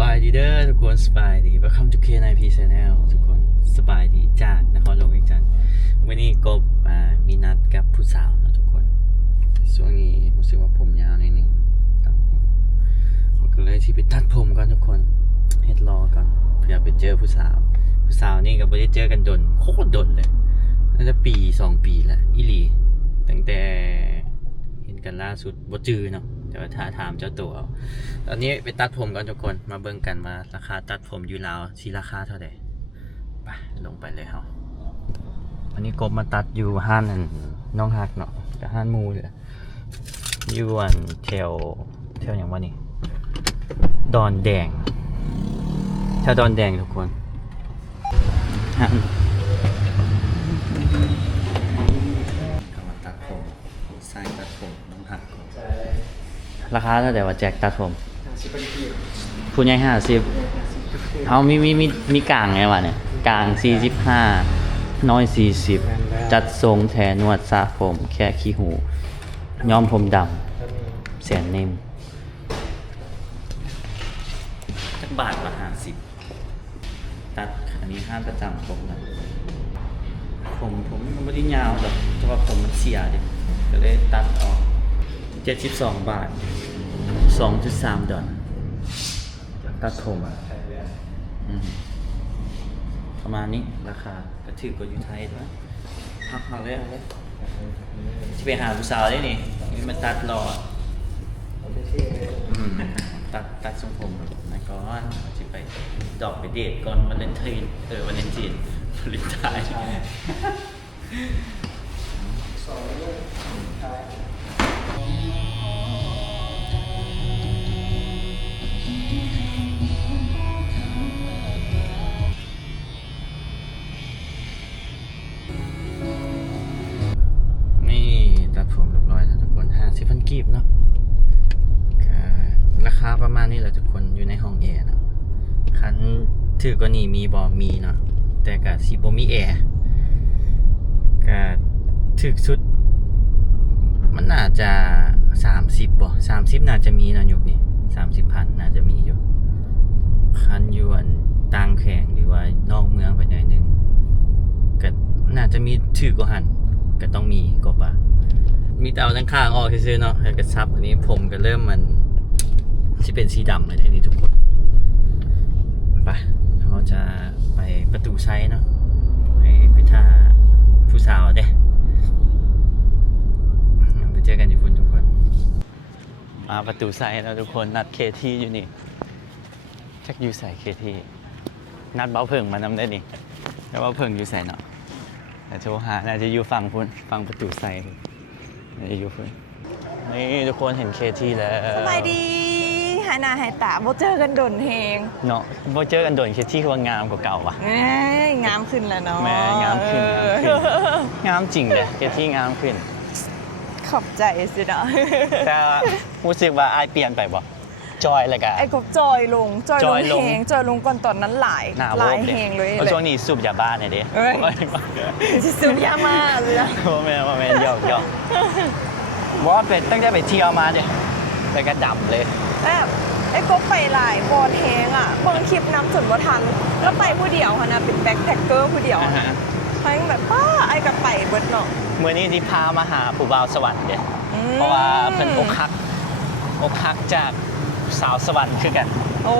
บายดีเด้อทุกคนสบายดี Welcome to K9P Channel ทุกคนสบายดีจ้านครหลวงอีกจันวันนี้กบมีนัดกับผู้สาวนะทุกคนช่วงนี้รู้สึกว่าผมยาวหน่อยนึงผมก็เลยที่ไปตัดผมก่อนทุกคนเฮ็ดรอก่อนเพื่อไปเจอผู้สาวนี่ก็ไม่ได้เจอกันดนโคตรดนเลยน่าจะปี2 ปีแหละอีหลีตั้งแต่เห็นกันล่าสุดบ่จือเนาะแต่ว่าถ้าถามเจ้าตัวตอนนี้ไปตัดผมกันทุกคนมาเบิ่งกันว่าราคาตัดผมอยู่ลาวสิราคาเท่าใดไปลงไปเลยเฮาอันนี้กบมาตัดอยู่ห้านนั่นน้องฮักเนาะแต่ห้านมูเลยอยู่อันแถวอย่างว่านี่ดอนแดงแถวดอนแดงทุกคนห้านมาตัดผมสายตัดผมน้องฮักราคาเท่าไหร่ว่าแจกตัดผมผู้ใหญ่50เอามีกลางไงวะเนี่ยกลาง45น้อย40จัดทรงแทนนวดสระผมแค่ขี้หูย้อมผมดำแสนเนมจักบาทละ50ตัดอันนี้ห้ามประจำผมนะผมมันไม่ได้ยาวหรอกแต่ว่าผมมันเสียดิก็เลยตัดออก72 บาท 2.3 ดอลตัดผมประมาณนี้ราคาก็ถือกว่าอยู่ไทยด้วยเอาเลยจะไปหาผู้สาวได้นี่มาตัดรอตัดทรงผมนะก่อนจะไปดอกไปเดทก่อนวันเลนไทน์วันเลนจีนวาเลนไทน์50,000 กีบเนาะราคาประมาณนี้แหละทุกคนอยู่ในห้องแอร์นะคันถือกว่านี้มีมีเนาะแต่ก็สิบ่มีแอร์ก็ถึกสุดมันน่าจะ3030น่าจะมีเนาะยุคนี้30,000น่าจะมีอยู่คันอยู่อันต่างแข่งหรือว่านอกเมืองไปหน่อยนึงก็น่าจะมีถือกว่าหันก็ต้องมีก็ว่ามีเตาตั้งข้างออกซื้อเนาะแล้วก็ซับอันนี้ผมก็เริ่มมันที่เป็นสีดำเลยทีนี้ทุกคนไปเราจะไปประตูไซเนาะไปท่าผู้สาวเด้ไปเจอกันอยู่พุ่นทุกคนมาประตูไซแล้วทุกคนนัดเคที่อยู่นี่จักอยู่ใส่เคที่นัดเบาเพิ่งมานำได้นี่แล้วเบาเพิ่งอยู่ใส่เนาะแต่โทรหาน่าจะอยู่ฝั่งพุ่นฝั่งประตูไซนี่อยู่พุ่นนี่ทุกคนเห็นเคที่แล้วสบายดีหายหน้าหายตาบ่เจอกันดนเฮงเนาะบ่เจอกันโดนเคที่คืองามกว่าเก่าว่ะงามขึ้นแล้วเนาะแม่งามขึ้นงามจริงเลยเคที่งามขึ้นขอบใจสิเนาะแต่รู้สึกว่าอายเปลี่ยนไปบ่จอยเลยกันไอ้กบจอยลงเฮงจอยลงก่อนตอนนั้นหลายเฮงเลยช่วงนี้สูบยาบ้าเนี่ยดิสูบยามาเลยนะโอ้แม่หยอกว่าเป็นตั้งแต่ไปเที่ยวมาเนี่ยไปกระดำเลยไอ้กบไปหลายบอลแฮงอ่ะบางคลิปน้ำจนว่าทันแล้วไปผู้เดียวค่ะนะเป็นแบ็คแพคเกอร์ผู้เดียวทั้งแบบป้าไอ้กับไปเบิร์ดเนาะเมื่อนี้ที่พามาหาผู้บ่าวสวรรค์เนี่ยเพราะว่าเพิ่นอกหักจากสาวสวรรค์คือกันอ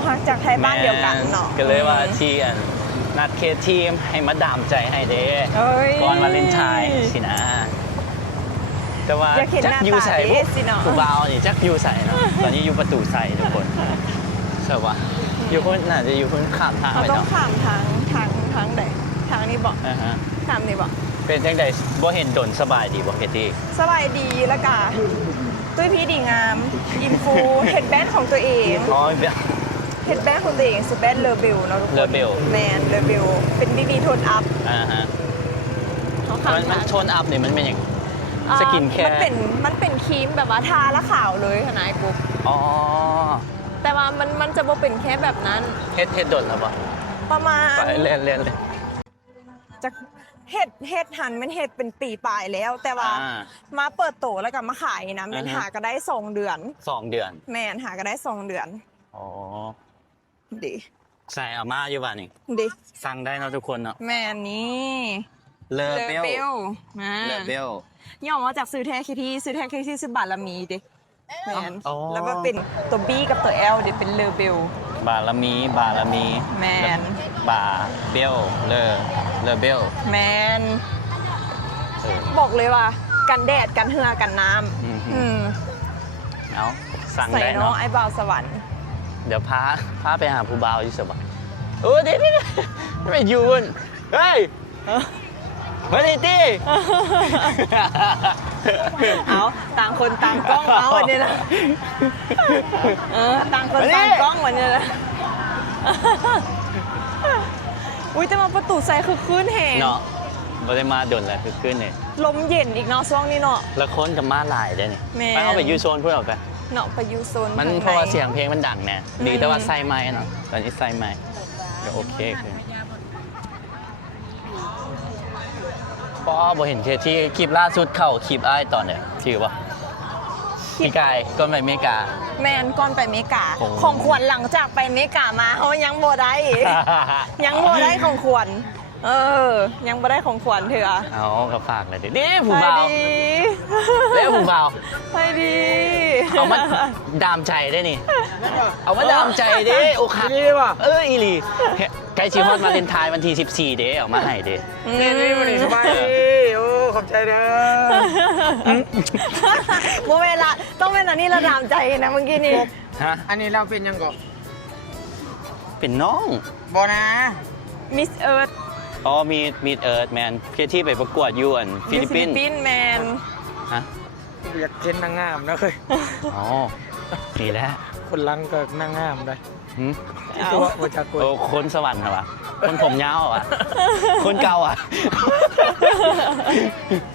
กหักจากไทยบ้านเดียวกันเนาะก็เลยว่าที่นัดเคทีมให้มาดามใจให้เด้ก่อนวาเลนไทน์สินะแต่ว่าจักยูใส่ผู้บ่าวนี่จักยูใส่เนาะตอนนี้อยู่ประตูใส่ทุกคนใช่ป่ะอยู่คนน่าจะอยู่คนข้ามทางไปเนาะต้องข้ามทางไหนทางนี้บอกข้ามนี่บอกเป็นจังได๋บ่เห็นดนสบายดีบ่เคที่สบายดีแล้วก็ตุ้ยพี่ดีงามอินฟูเฮ็ดแบรนด์ของตัวเองเฮ็ดแบรนด์ของตัวเองคือแบรนด์เลเบลเนาะทุกคนเลเบลแมนเลเบลเป็นBBโทนอัพมันโทนอัพนี่มันเป็นอย่างสกินแคร์มันเป็นครีมแบบว่าทาแล้วขาวเลยค่ะนายกุ๊กแต่ว่ามันจะบ่เป็นแค่แบบนั้นเฮ็ดดนแล้วป่ะประมาณไปเรียนเลยจะเฮ็ดหันมันเฮ็ดเป็นปีปลายแล้วแต่ว่ามาเปิดโตแล้วก็มาขายนะมันหาก็ได้2 เดือน2 เดือนแม่นหาก็ได้2 เดือน ดิ ใส่เอามาอยู่บ้านนี่ ดิ สั่งได้เนาะทุกคนเนาะ แม่นี่ เลอเบล นะ เลอเบล ย่อมาจากซื้อแท้คิที่ซื้อแท้คิที่ซื้อบาลามีดิแม่น อ๋อ แล้วก็เป็นตัว B กับตัว L ดิเป็นเลเบล บารมี แมน บาเบลเลอเบล แมน เออ บอกเลยว่ากันแดดกันเหือกันน้ อืม ำอืม เอาสั่ง ใส่ ได้ เนาะ เนาะ ไอ้บ่าวสวรรค์ เดี๋ยวพาไปหาผู้บ่าวอยู่สบายโอ้เดี๋ยวไม่ยืนเฮ้ยมาดิตี้ เอาต่างคนต่างกล้องเอาวันนี้นะต่างคนต่างกล้องวันนี้นะอุ้ยแต่มาประตูใส่คือคืนแหง เนาะไม่ได้มาดนแล้วคือขึ้นเนี่ย ลมเย็นอีกเนาะช่วงนี้เนาะ แล้วคนกับมาหลายได้นี่ แม่ ไปเอาไปยูโซนเพื่อเอาไป เนาะไปยูโซน มัน ข้งใน เพราะว่าเสียงเพลงมันดังแน่ดี อืม แต่ว่าใส่ไม้เนาะตอนนี้ใส่ไม้ก็โอเคคือป้อบ่เห็นที่คลิปล่าสุดเข้าคลิปอ้ายตอนเนี่ยชื่อว่าพี่กายก้นไปอเมริกา แมนก่อนไปเมกา โอ้ ของขวัญหลังจากไปเมกามาเขายังโบได้ ยังโบได้ของขวัญยังโบได้ของขวัญเถอะ เอาก็ฝากเลยดิผู้บ่าว ไปดี เรียกผู้บ่าว ไปดี เอามาดามใจได้นี่ เอามาดามใจเด้โอ้คัก นี่ได้ป่ะ อีหลีใกล้ชิฮอดมาเลนไทน์วันที่14เด้เอามาให้เด้ นี่นี่วันนี้สบายดีโอ้ขอบใจเด้อ โมเวลาต้องเป็นอันนี้ระดามใจนะเมื่อกี้นี้ ฮะ อันนี้เราเป็นยังก่อน เป็นน้อง บอนะ มิสเอิร์ธ อ๋อมีเอิร์ธแมนเพื่อที่ไปประกวดอยู่อันฟิลิปปินส์ แมน ฮะ อยากเห็นนางงามนะเคย อ๋อนี่แหละ คนลังก็นางงามได้ หืม ตัวประชากร โอ้คนสวรรค์เหรอวะคนผมยาวเหรอวะคนเก่าอ่ะ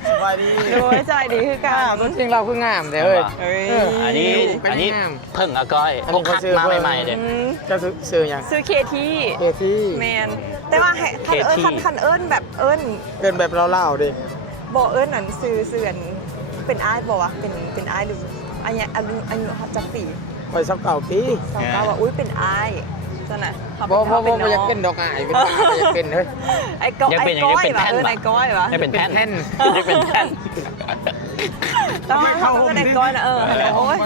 สบายดี ดูให้ใจดีคือกัน ตัวจริงเราคืองามแต่เฮ้ย เฮ้ย อันนี้ เป็น อันนี้ งาม เพิ่งอาก้อย อันนี้ อกหัก เขาซื้อ มา เพิ่ง ใหม่ๆเด็ด อืม จะซื้อยัง ซื้อเคที่ เคที่ แมนแต่ว่าให้คันเอิญ KT คันเอิญแบบเอิญ เป็นแบบเล่าๆดิ บอกเอิญนั่นซื้ออันเป็นอ้ายบอกว่าเป็นอ้ายหรืออันเนี้ยอายุเขาจะปี ไปสักเก่าปี สองเก้าว่าอุ้ยเป็นอ้ายจ้ะนะเขา บ่ เขา บ่ น้อง อยากเป็นดอกอายเป็นตาอยากเป็นเฮ้ย ไอ้ก้อย ยังเป็น ไอ้ก้อย ยังเป็น วะ แท่น ไอ้ก้อยวะ ไม่เป็นแท่น เป็นแท่น ไม่เป็นแท่น ต้องเขาเป็นไอ้ก้อยนะโอ้ย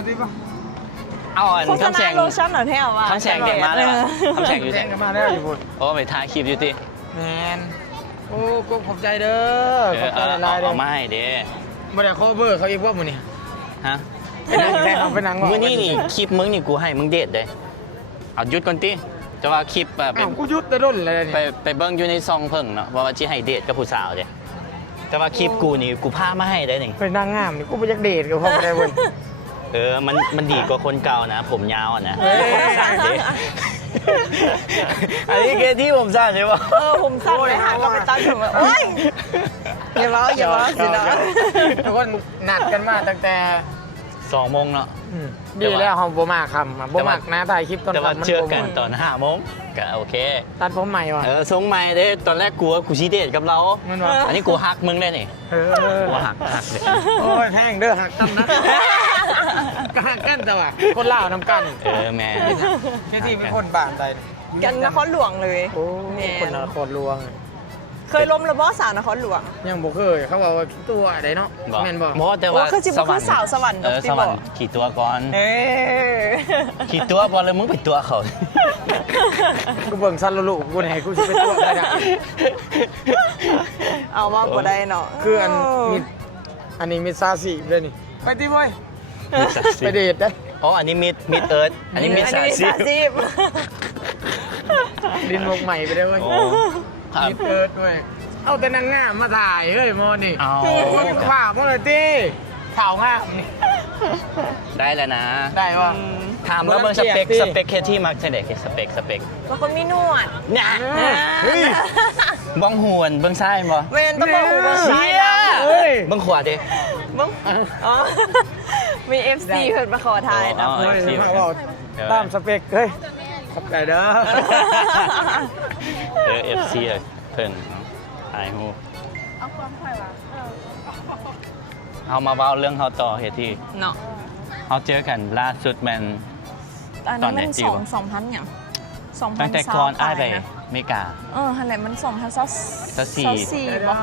เอาอัน โฆษ คำ ณา แสง โลชั่นเหรอแท้วะ คำแสงเด็กมาแล้วอะคำแสงอยู่ แท่ แต่ นกันมาแล้วอยู่พุ่น โอ้ไปถ่ายคลิปอยู่ติ แมนโอ้ก็ขอบใจเด้อขอบใจหลายๆเด้อ เอามาให้เด้ บ่ได้โคเวอร์เขาอีกพวกมื้อนี้ ฮะ ไปนั่งแท่งเอาไปนั่ง มื้อนี้นี่คลิปมึงนี่กูให้มึงเดทเด้เอาหยุดก่อนติแต่ว่าคลิปไป อ้าวกูยุดแต่ด้นเลย ไป นี่ ไปเบิ่งอยู่ในซองเพิ่งเนาะว่าสิให้เดทกับผู้สาวเด้แต่ว่าคลิปกูนี่กูพามาให้ได้นี่ ไปนั่งงามนี่กูบ่อยากเดทกับเขาบ่ได้เว้ย มันดีกว่าคนเก่านะ ผมยาวอะนะ เฮ้ย ผมสั้นดิอันนี้เกที่ผมสั้นใช่ปะ ผมสั่งไปหาก็ไปตั้งผมว่าโอ้ยอย่าเมาสินะ ทุกคนนัดกันมาตั้งแต่ 2 โมงเนาะ ดีแล้วเฮาบ่มาคำบ่มักนะถ่ายคลิปตอน แต่ว่า ค่ำมั เจอกัน บ่ ตอน5 โมงก็โอเค ตัดผมใหม่ว่ะ ทรงใหม่เด้ตอนแรกกูว่ากูชี้เดทกับเรา มันว่า อันนี้กูฮักมึงได้นี่ เออ กูฮักเลย โอ้ยแพงเด้อหักกันนะก็หักกันแต่ว่าคนลาวนํกัน แม่ แค่ที่เป็นคนบ้านใด กันนครหลวงเลย โอ้ แม่ คนนครหลวง เคยล้มระบอสาวนครหลวง ยังบ่เคยเขาบอกว่าตัวใดเนาะ บอก แม่นบ่ บอกแต่ว่า โอ้คือจิบคือสาวสวรรค์ เออ ที่ ส บ ว อ ร ก รค์ขี่ตัวก่อน เออ ขี่ตัวก่อนเลยมึงไปตัวเขา กูเบิ่งซันลุกูให้กูสิไปตัวได้ เอามาบ่ได้เนาะ คืออันนี้มิดซาสิเด้อนี่ไปติบ่อยไปเดทได้ อ๋ออันนี้มิดเอิร์ธอันนี้มิด อัน สา นี้ ซี สาซีบ ดินวงใหม่ไปได้เว้ย โอ้ครับ มิดเอิร์ดเว้ยเอาแต่นางงามมาถ่ายเฮ้ยโมนี่ เอา มันขวาโมเลยติข่าวงามนี่ ได้แล้วนะ ได้ป่ะ ถามแล้วเบอร์สเปค ที่ สเปคแค่ที่มักใช่เด็กสเปค บางคนมีหนวด น่ะ เฮ้ย บ้องหวนเบิ้งซ้ายบ่ เมนต้องบอกหูบางซ้ายนะ เฮ้ย เบิ้งขวาดิ บางอ๋อมี FC เพิ่นมาขอทายนะ อ๋อ เฮ้ย FC มาบอกตามสเปคเฮ้ยขอบใจเด้อ FC เพิ่นถ่ายรูปเอามาเว้าเรื่องเขาต่อเฮ็ดที่ เนาะ เขาเจอกันล่าสุดแมน อัน ตอ นี้ นไหน มัน จิ๋ว 2,000อย่าง 2024 ตั้งแต่ก่อนอ้ายไปอเมริกา หั่นแหละมัน2024บ่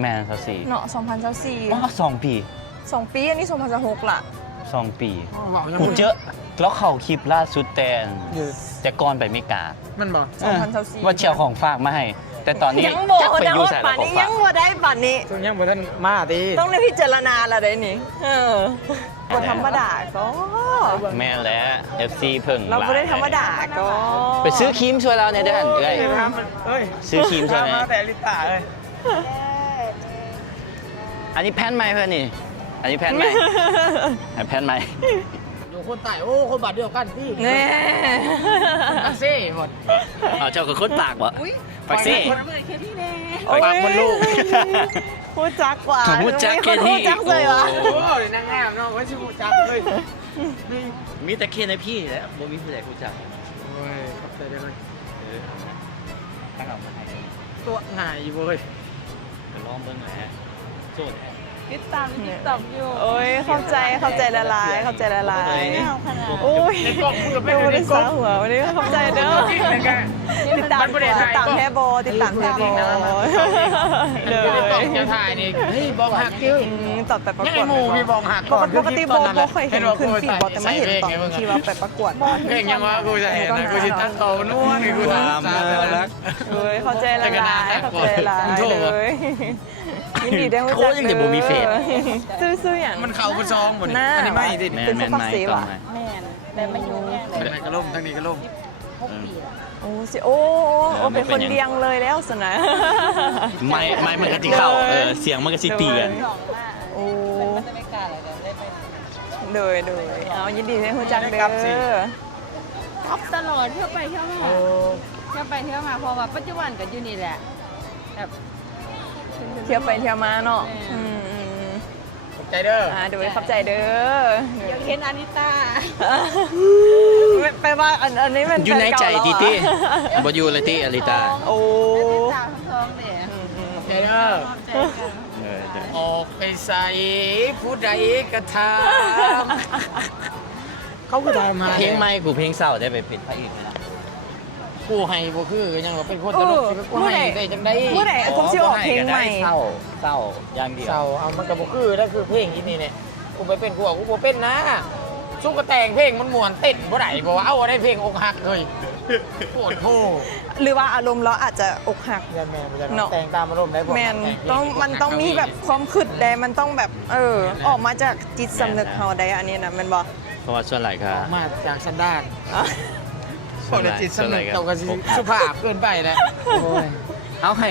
แม่น24 เนาะ2024 อ๋อ2 ปี 2 ปีอันนี้2026ล่ะ 2 ปี ยัง กู บ่ เจอแล้วเข้าคลิปล่าสุดแต่ อยู่ แต่ก่อนไปอเมริกา มันบ่ 2024 ว่าเชียวของฝากมาให้ แต่ตอนนี้ ยังบ่ จักไป ได้ อยู่ ว่า ใส่ ป่า แล้ว น ของ นี้ ฝา ยั ก งบ่ได้ป่านนี้ ซึ่งยังบ่ทันมาติ ต้องได้พิจารณาละได้นี่บ่ธรรมดาก็ แม่นแล้ว FC เพิ่ง เราบ่ได้ธรรมดาก็ ไปซื้อครีมช่วยเราในเดือนเอ้ย เอ้ย ซื้อครีมใช่ไหม มาแต่ลิตาเลย อันนี้แผ่นใหม่เพื่อนนี่ อันนี้แผ่นใหม่ แผ่นใหม่ อยู่คนใต้โอ้คนบาดเดียวกันพี่ แน่ ปักเซ่หมด เอาเจ้ากับคนปากวะปากซี่ ปากมันลูก พูดจักกว่า พูดจักแค่ที่ พูดจักเลยวะ โอ้ยนางงามเนาะไว้ชิบูจับเลย มีแต่เคนในพี่แล้วบ่มีผู้ใดรู้จัก โอ้ยขอบใจได้ไหม ตั้งเอามาให้ ตัวหายเว้ย ไปลองเบิ่งแหละโสดแหละ ติดตามอยู่โอ้ยเข้าใจละลายเข้าใจละลายโอ้ย ในกล้องมือ ไม่ ไม่ ได้ ได้กล้ สา อง หัววันนี้เข้าใจเด้อติดตามแค่โบติดตามแค่โบเลย ในกล้องจะถ่ายนี่เฮ้ยบอกหักกิ้ว ตอนไปประ ยัง ก ไง วด หมูพี่บอกหัก ปกติโบเคยเห็นขึ้นฟีดบอแต่ไม่เห็นตอนที่ว่าไปประกวด เพลงยังว่ากูจะเห็นนะกูจะตั้งโตนู่นกู ค ท วาม ำ น่ารัก เฮ้ยเข้าใจละลายเข้าใจละลายเลยยินดีได้รู้จัก โค้ชยังจะบ่มีเฟซ ซื้ออย่าง มันเข่าบนซองหมดนี่อันนี้ไม่ดิ แม่ เป็น แม่ พวก ไม้ สี ต้อง ว่ะ ไม้ แม่นแต่ไม่อยู่แม่น ทั้งนี้ก็ล่มทั้งนี้ก็ล่ม โอ้สิโอ้เป็นคนเลี้ยงเลยแล้วสนะ ไม้มันก็สิเข้าเสียงมันก็สิตีกัน สองมาก โอ้ มันจะไม่กล้าเลยเดี๋ยวเล่นไป โดยเอายินดีได้รู้จักเด้อ ออฟตลอดเที่ยวไปเที่ยวมาเที่ยวไปเที่ยวมาเพอว่าปัจจุบันก็อยู่นี่แหละแบบ เที่ยวไปเที่ยวมาเนาะ ขอบใจเด้อ โดยขอบใจเด้อ อยากเห็นอานิต้า ไปว่าอันนี้มัน อยู่ในใจติติบ่อยู่เลยติอลิตา โอ้ ตาท้องเนี่ย ขอบใจเด้อ ใจกัน ออกไปใส่ผู้ใดกระทำเขาก็ทำมา เพลงใหม่กูเพลงเศร้าได้ไปเป็นพระเอกเลยนะ กูให้บ่คือยังว่าเป็นคนตลกสิกูให้ได้จังได๋ เมื่อไหร่ผมสิออกเพลงใหม่ เศร้าอย่างเดียว เศร้าเอามันก็บ่คือนั่นคือเพลงอีนี่เนี่ยกูไปเป็นกูบอกกูบ่เป็นนะสู้กระแต่งเพลงมันม่วนเต้นบ่ได้บ่ว่าเอาได้เพลงอกหักเลยโคตรโธ่ หรือว่าอารมณ์เราอาจจะอกหัก ยันแม่บ่จะ เนาะ แต่งตามอารมณ์ได้บ่ แมนต้องมันต้องมีแบบความคิดได้มันต้องแบบออกมาจากจิตสำนึกเฮาได้อันนี้นะแมันบ่ เพราะว่าส่วนหลายก็ มาจากสันดาน ส่วนหลาย จิตสำนึกเจ้าก็สิสุภาพเกินไปแล้วโอ้ย เอาให้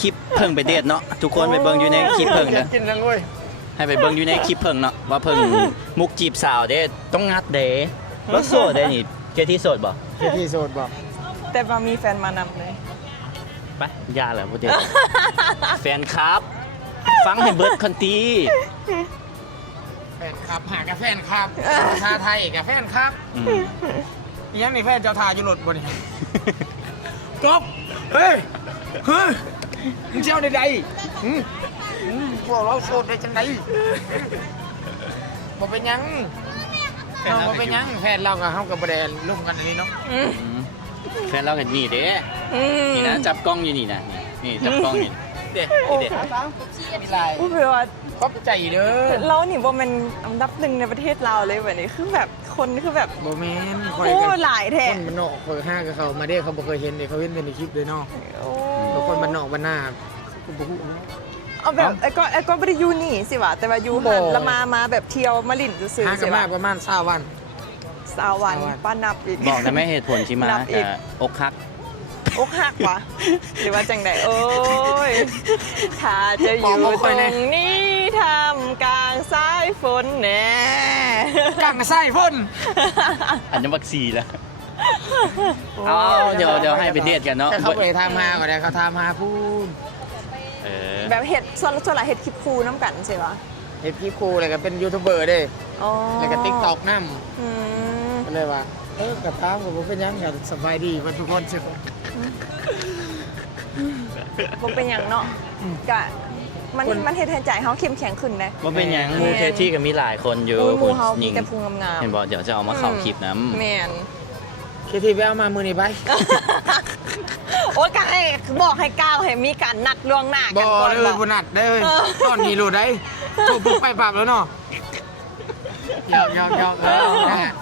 คลิปเพิ่งไปเดทเนาะทุกคนไปเบิ่งอยู่ในคลิปเพิ่ง อ เด้ ยา อก กินจังเว้ย ให้ไปเบิ่งอยู่ในคลิปเพิ่งเนาะว่าเพิ่งมุกจีบสาวเด้ต้องงัดเด้แล้วโสดเด้นี่เกที่โสดบ่ ที่โสดบ่ แต่ว่ามีแฟนมานำเลย ไปยาแหละบ่เดทแฟนครับ ฟังให้เบิดคอนตี แฟนคลับหากับแฟนคลับภาษาไทยกับแฟนคลับ อืม อีหยังนี่แฟนเจ้าทาอยู่รถบ่นี่กบเฮ้ยเฮ้ยมึงเจ้าใดๆพวกเราโสดได้จังไดบ่เป็นหยังเราบ่เป็นหยังแฟนเรากับเฮากับบ่ได้ร่วมกันอันนี้เนาะ อืมแฟนเราก็นี่เด้นี่นะจับกล้องอยู่นี่นะนี่จับกล้องอยู่นี่เด้เด้ มีลาย อู้เพื่อว่า ขอบใจเด้อ เรานี่บ่แม่นอันดับหนึ่งในประเทศเราเลยแบบนี้คือแบบคนคือแบบ บ่แม่นคอย โอ้ กัน หลายแท้ คนบ้านนอกคอยห้ากับเขามาเด้เขาบ่เคยเห็นเด้เขาเห็นแต่ในคลิปเลยเนาะ โอ้ แล้วคนบ้านนอกบ้านนากูบ่ฮู้ เอาแบบไอ้ก็บ่ได้อยู่นี่สิวะแต่ว่าอยู่หัน บ่ แล้วมาแบบเที่ยวมาลิ่นซื่อ ห่าง ๆ กั สิ น วะ มากประมาณ20วัน สาววัน สาววัน ป้านับอีก บอกได้ไหมเหตุผลที่มา นับอีก อกหัก อกหักวะหรือว่าจังใดโอ้ยถ้าจะอยู่ตรงนี้ทำกลางสายฝนแน่ กางไส้พ่น อันนั้นวัคซีนแล้วเอาเดี๋ยวให้ไปเดทกันเนาะ แต่เขาไปทำหาก็ได้เขาทำหาพูน เออ แบบเห็ดส่วนหลายเห็ดคลิปคูน้ำกันใช่ปะ เฮ็ดคลิปครูอะไรก็เป็นยูทูบเบอร์เด้ อ๋อ แล้วก็ TikTok นำ อืม ก็เลยว่าก็ตามก็บ่เป็นหยังก็สบายดีเพิ่นทุกคนสิ บ่เป็นอย่างเนาะกะมันเฮ็ดให้ใจเฮาเข้มแข็งขึ้นนะ ว่าเป็นหยังมูเคที่ก็มีหลายคนอยู่ อุ้ยหมู่เฮา ห มี ญิง แต่พุงงาม เห็นบอกเดี๋ยวจะเอามาเข้าคลิปนะ แม่น เคที่ไปเอามามือนี่ไป โอ๊ยกันให้บอกให้ก้าวให้มีการนัดล่วงหน้า บ กัน อ ก่อน เลย บอก บุนัดได้เลยตอนนี้รู้ได้ถูกปุ๊บไปปรับแล้วเนาะยอก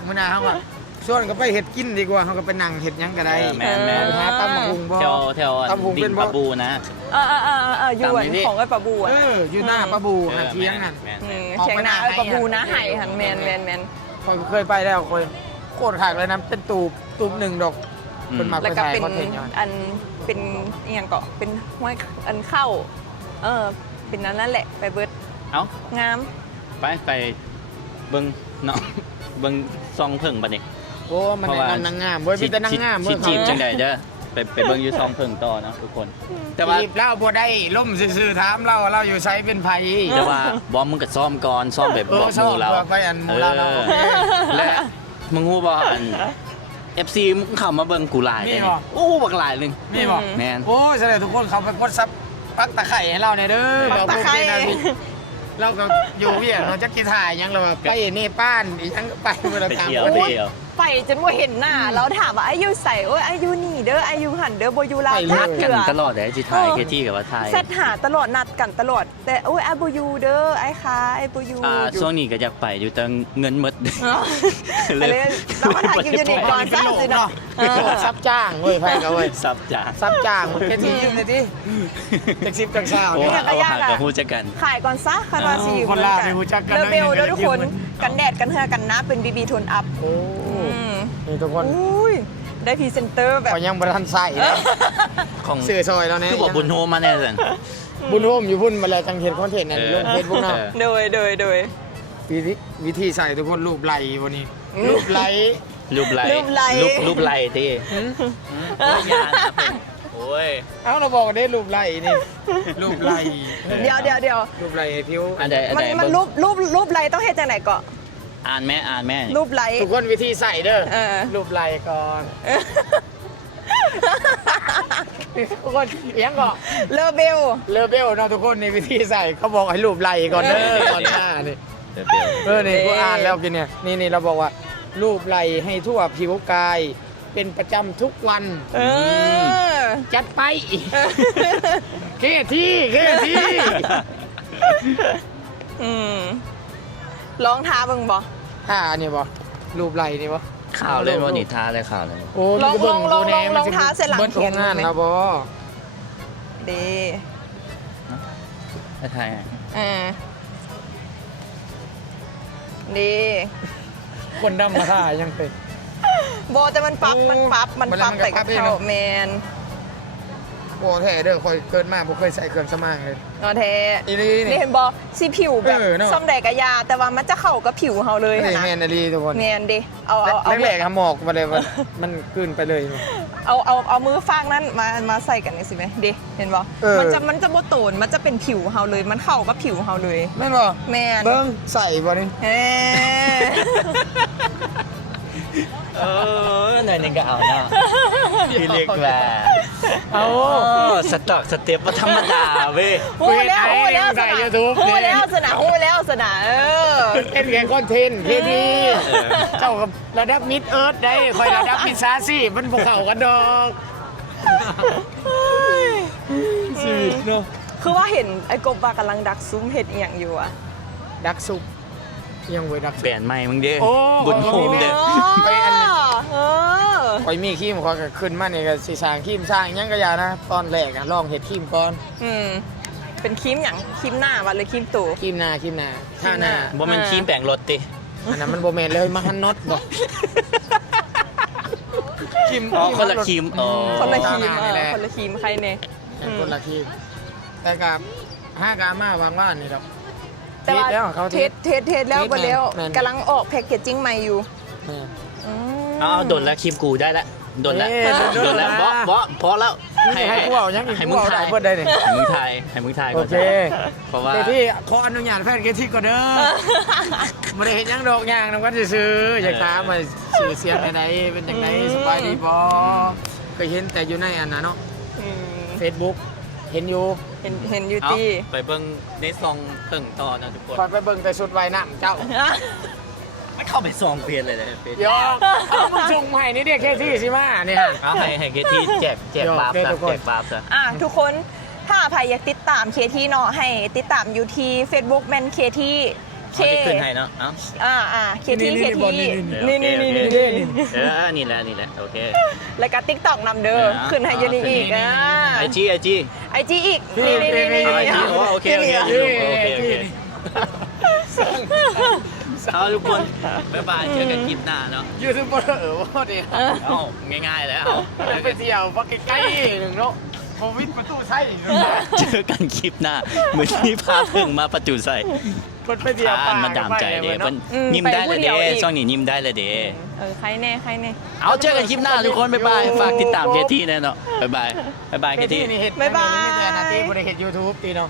มื้อหน้าเฮาก็ส่วนก็ไปเฮ็ดกินดีกว่าเฮาก็ไปนั่งเฮ็ดหยังก็ได้ แม่น หาตำบักหุ่งบ่ แถว ตำบักหุ่ง ดิ่ เป็น ง บ่ ปะบูนะ อยู่อันของไอ้ปะบูอ่ะ อยู่หน้าปลาบูหันเทียงนั่น แม่น เชียงนาไอ้ปะบูนะไห่หันแมน คอยเคยไปแล้วคอยโคตรขากเลยนะเป็นตูบหนึ่งดอกเป็นมา แล้ว ไป ก็ ถ่าย เป็น คอนเทนต์ย้อน อันเป็นอหย่างเกาะเป็นห้วยอันเข้าเป็นนั่นแหละไปเบิด เอ้าง าม ไปเบิ่งเนาะเบิ่งซองเพิ่งบัดนี้ โอ้มันแนะนำนางงามเว้ยมีแต่นางงาม สิ เว้ย จีบจังไดเด้อไปเบิ่งอยู่ซองเพิ่งต่อเนาะทุกคน แต่ว่า จีบเล่าบัได้ล่มซื่อๆถามเราอยู่ใช้เป็นไผ แต่ว่าบอมมึงก็ซ้อมก่อนซ้อมแบบบอกหมู่เรา ไปอันหมู่เรา และมึงรู้บ่อัน FC มึงเข้ามาเบิ่งกูหลายได้นี่โอ้บักหลายนึง นี่บอก แม่น โอ้ยแสดงทุกคนเขาไปกดซับปักตะไคร่ให้เราเนี่ยเด้อ ปักตะไคร้ เราก็อยู่เวียเราจะกินถ่ายยังเราไปเนป้านอีหยังก็ไปเวลา ไป กลาง เที่ยว ประ ไป เทศ เที่ยว ไปจนว่าเห็นหน้าเราถามว่าอายุใส่โอ้ยอายุนี่เด้ออายุหันเด้อโบอยูลาว ไปเลย จัก กั เถื่ น อ ตลอดเลยที่ไทยแค่ที่กับว่าไทย เซตหาตลอดนัดกันตลอด แต่โอ้ยไอโบอยูเด้อไอ้ค้าไอโบอยู ช่วงนี้ก็อยากไปอยู่แต่เงินหมด ไปเลยเรามาถ่ายคลิปยูนิคก่อน เป็น ซะ โลก สิ เนาะ เนาะ ซับจ้างเว้ยไพ่กันเว้ย ซับจ้า ซับจ้างมันแค่ที่ยืมเลยที่จากซิบจากเช้า โอ้ เนี่ย เอาหากับฮู้จักกัน ขายก่อนซะคันว่าสิอยู่ คนลาวนี่รู้จักกัน เลเบล เลย เด้อทุกคน ยืม กันแดดกันเหือกันนะเป็นบีบีโทนอัพ โอ้นี่ทุกคน อุ้ยได้พรีเซนเตอร์แบบ ก็ยังบรันใส่เลย ของ เสือซอยแล้วเนี่ย คือบอกบุญโฮมมาแน่สัน บุญโฮมอยู่พุ่นมาแล้วจังเห็นคอนเทนต์นั่นลงเฟซบุ๊กเนาะ โดย วิธีใส่ทุกคนรูปไหลวันนี้ อืม รูปไหล รูปไหล รูปไหล่ รูปไหลตียานะเป็นโอ้ย เอ้าเราบอกได้รูปไหลนี่รูปไหล เดี๋ยว รูปไหลให้ผิว อันใดอัน มัน ใด มันรูปไรต้องเฮ็ดจังไหนก่อน อ่านแม่ รูปไร ทุกคนวิธีใส่เด้อ รูปไหลก่อน ทุกคนเอียงก่อน เลเบล เลเบลเนาะทุกคนในวิธีใส่เขาบอกให้รูปไหลก่อนเด้อก่อนหน้านี่ เดี๋ยว นี่กูอ่านแล้วกินเนี่ยนี่เราบอกว่ารูปไหลให้ทั่วผิวกาย เป็นประจำทุกวัน เออ จัดไปเคที่ ลองท้าเบิ่งบ่ ท่านี่บ่รูปไหลนี่บ่ ข่าวเลยวันนี้ท้าเลยข่าวเลย โอ้ ลอง มันก็เบิ่ ลอง ดูแน่ ลองท้าเสร็จหลัง เบิ้ล เขียน งานแล้วบ่ ดี ไทย เออดี คนดำมาท่ายังเป็น บแต่มันปรับ โอ้ มันปรับ มัน ไปกับ ปรับเอง เขา เนอะ แมน โอ้แท้เด้อคอยเกิดมาบ่เคยใส่เครื่องสมางเลย เนาะแท้ อีนี่ นี่เห็นบ่สีผิวแบบ เนอะ ซ่อมแดกกะยา แต่ว่ามันจะเข้ากับผิวเฮาเลย นี่ นะ แม่นอลีทุกคน แมนดิเอา แรกๆหมอกมาเลยมันกลืนไปเลย เอามือฟางนั้นมาใส่กันนี่สิไหมดิเห็นบ่ เออ มันจะบ่โตนมันจะเป็นผิวเฮาเลย มันเข้ากับผิวเฮาเลย แม่นบ่ แมน เบิ่งใส่บ่นี่ เฮ้ หน่อยนึงก็เอาเนาะพี่เล็กแหละ เอา สต็อกสเต็ปว่าธรรมดาเว้ย ฮู้แล้วฮู้แล้วส ใส่ นะ YouTube ฮู้แล้วสนะฮู้แล้วสนะเป็นแค่คอนเทนต์แค่นี้ เจ้ากับระดับมิดเอิร์ธได้คอยระดับมิดซาซี่มันบ่เข้ากันดอกชีวิตเนาะ คือว่าเห็นไอ้กบว่ากำลังดักซุ้มเห็ดเอียงอยู่อะ ดักซุปยังไว้ดักซุป แบรนด์ใหม่มึงเด้ โอ้ บุญโฮมเด้ ไปอันนี้ เออ คอยมีครีมคอยก็ขึ้นมานี่ก็สิสร้างครีมสร้างหยังก็อย่านะ ตอนแรกอะลองเฮ็ดครีมก่อน เป็นครีมอย่างครีมหน้าวะหรือครีมตู ครีมหน้าท่าหน้า บ่แมันครีมแปลงรถติ อันนั้นมันบ่แม่นเลยมาหันน็อตบ่ครีม อ๋อคนละครีมอ๋อ คนละครีม ท่าหน้านี่แหละ คนละครีมใครเนี่ย คนละครีมแต่กับ5กามาหวังว่านี่ดอก แต่ว่า เทสแล้วเขา เท เท ส ส เทสแล้ว เทส ไปแล้ว แมน กำลังออกแพ็กเกจจิ้งใหม่อยู่ เอาโดนแล้วครีมกูได้ละโดนแล้ว เอ้ย โดนแล้ว โดนแล้ว บอพอแล้ว ให้กูเอายังอีก ให้ กู มึง เอา ถ่าย ได้เบิดได้นี่ ให้มึงถ่ายให้มึงถ่าย โอ ก่อน เค เพราะว่า เกที่ขออนุญาตแฟนเกที่ก่อนเด้อไม่ได้เห็นยังดอกยางนำกันซื้อๆอยากถามมาสื่อเสียงไหนๆเป็นจังไดสบายดีบ่เคยเห็นแต่อยู่ในอันนั้นเนาะ Facebook เห็นอยู่ เห็นยู เอา ตี้ ไปเบิ่งในซองเติ่งต่อนะทุกคน คอยไปเบิ่งแต่ชุดว่ายน้ำเจ้า ไม่เข้าไปซองเฟียนเลยเฟซ ยอมเอามึงส่งมาให้นี่เด็กแค่ที่สิมาเนี่ยฮะ เอาให้เคที่แจกบาร์ซะแจกบาร์ซะ ทุกคนถ้าใครอยากติดตามเคที่เนาะให้ติดตามอยู่ที่ Facebook แมนเคที่เค เขาจะขึ้นให้เนาะเอ้า เคที่เคที่ นี่ นี่ นี่แหละโอเค แล้วก็ TikTok นำเด้อขึ้นให้อยู่นี่อีกไอจี IG อีกนี่ ไอจีโอเคเอาทุกคนบ๊ายบายเจอกันคลิปหน้าเนาะ ยูทูบเบอร์ว่าเดี๋ยว เอาง่ายๆแล้ว ไปเที่ยวพักใกล้ๆหนึ่งเนาะโควิดประตูใช่ เจอกันคลิปหน้าเหมือนที่พาเพิ่งมาประจุใส่ คนไปเที่ยว อ่านมาดามใจเด้มันยิ้มได้เลยเด้ช่องนี้ยิ้มได้เลยเด้ ใครแน่ เอาเจอกันคลิปหน้าทุกคนบ๊ายบายฝากติดตามเคที่แน่เนาะบ๊ายบายเคที่ นี่เห็ด บ๊ายบาย ไม่แต่นาทีบริเห็ดยูทูบตีเนาะ